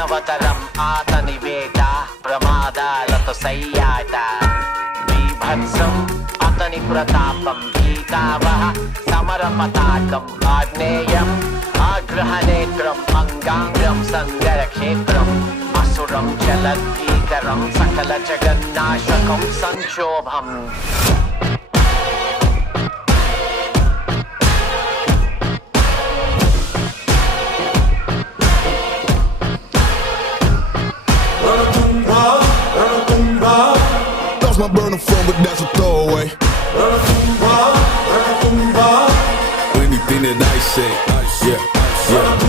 మానవతరం ఆతని వేట ప్రమాదాలతో సయ్యాట బీభత్సం అతని ప్రతాపం గీతావహ సమర పతాకం ఆగ్నేయం ఆగ్రహనేత్రం అంగాంగం సంగర క్షేత్రం అసురం చలద్భీకరం సకల జగన్నాశకం సంక్షోభం My burner phone, but that's a throwaway. Anything that I say, yeah, yeah.